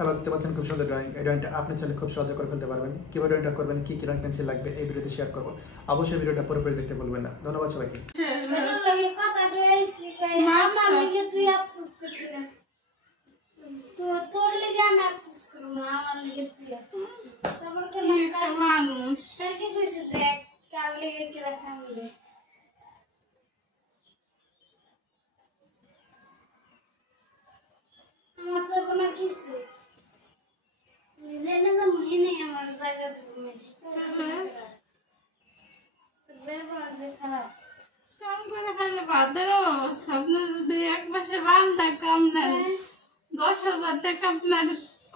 Hello, দেখতে পাচ্ছেন খুব সুন্দর ড্রয়িং। এই ড্রয়িংটা আপনি চাইলে খুব সহজে করে ফেলতে পারবেন। কীভাবে ড্রয়িংটা করবেন, কী কী রং পেন্সিল লাগবে এই ভিডিওতে শেয়ার করবো। অবশ্যই ভিডিওটা পুরোপুরি দেখতে ভুলবেন না। ধন্যবাদ সবাইকে। যদি এক মাসে বান্ধা কম নেন 10,000 টাকা আপনার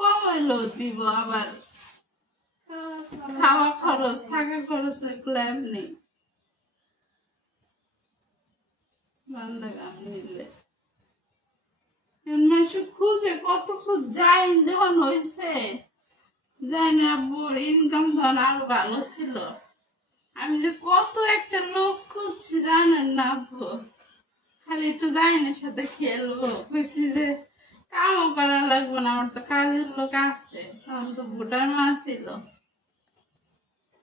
কম হইলেও দিব, আবার খাওয়া খরচ থাকা খরচ এগুলো এমনি বান্ধা কাম নিলে মানুষ খুঁজে কত খুঁজ যায়। যখন হয়েছে জানি না বোর ইনকাম তখন আরো ভালো ছিল। আমি যে কত একটা লোক খুঁজছি জানেন না, খালি একটু জাইনের সাথে খেলবো কইছি যে কামও করা লাগবে না, আমার তো কাজের লোক আছে। তখন তো ভোটার মা ছিল,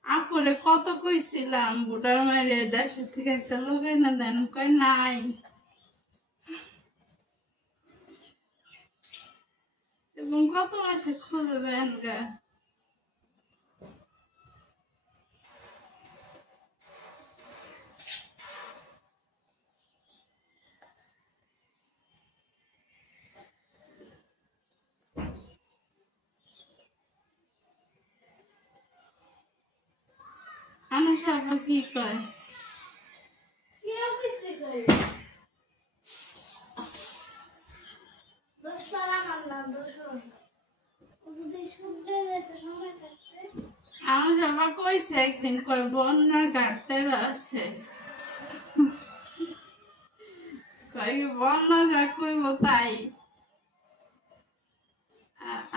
আপুরে কত কইছিলাম ভোটার মায়ের দেশের থেকে একটা লোক এনে দেন, কই নাই। এবং কত মাসে খুঁজে দেন গা। আনুষা কি কয় আমার বাবা কইছে একদিন, কয় বন্যার ঘাটতে আছে, কয় বন্যা যা কইব তাই।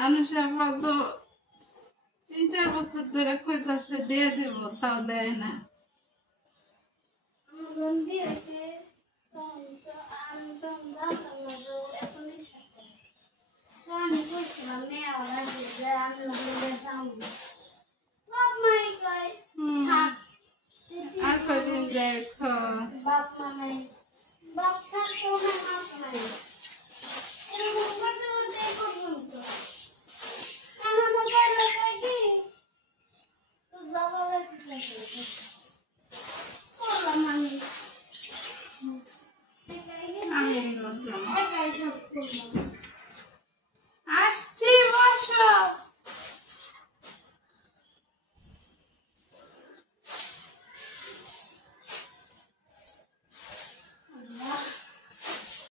আনুষা তো 3-4 বছর ধরে কইতাছে দিয়ে দিব, তাও দেয় না। আমি